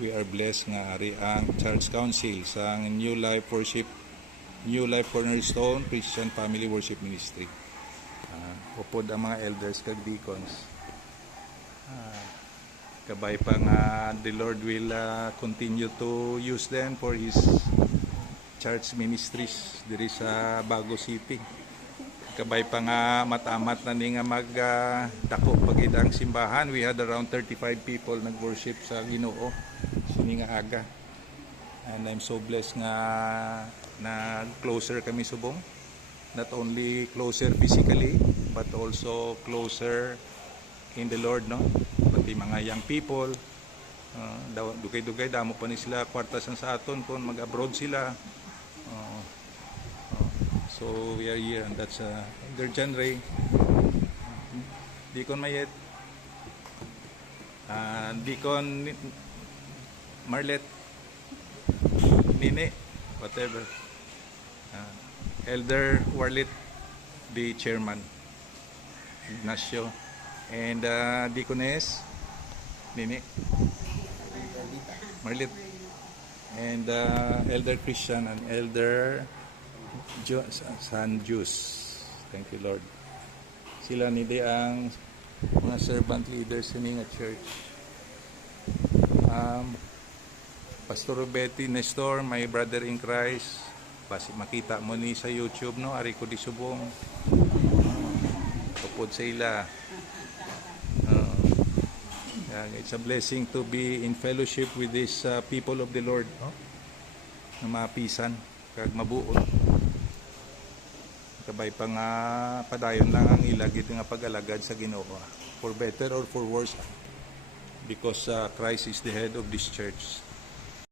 we are blessed nga ari ang Church Council sa New Life Worship, New Life Cornerstone Christian Family Worship Ministry. Upod ang mga elders kag deacons. Kabay pa nga the Lord will continue to use them for His church ministries diri sa Bago City. Kabay pa nga matamat na ni nga magdako pagid ang simbahan. We had around 35 people nag-worship sa Ginoo sini nga aga. And I'm so blessed nga na closer kami subong. Not only closer physically but also closer in the Lord, no? Pati mga young people, dugay-dugay damo pa ni sila kwartas sa aton kung mag-abroad sila. So we are here, and that's Elder John Ray, Deacon Mayet, Deacon Marlet, Nine, whatever, Elder Warlit, the chairman, Ignacio, and Deaconess Nini, Marlit, and Elder Christian and Elder San Jus. Thank you, Lord. Sila ni ang mga servant leaders sa nga church. Pastor Betty Nestor, my brother in Christ. Basi makita mo ni sa YouTube, no? Ari ko di subong. Tupod sa ila. It's a blessing to be in fellowship with these people of the Lord, no? Na mapisan kag mabuot. Kabay pa nga padayon lang ang ilagid nga pag-alagad sa Ginoo, for better or for worse, because Christ is the head of this church.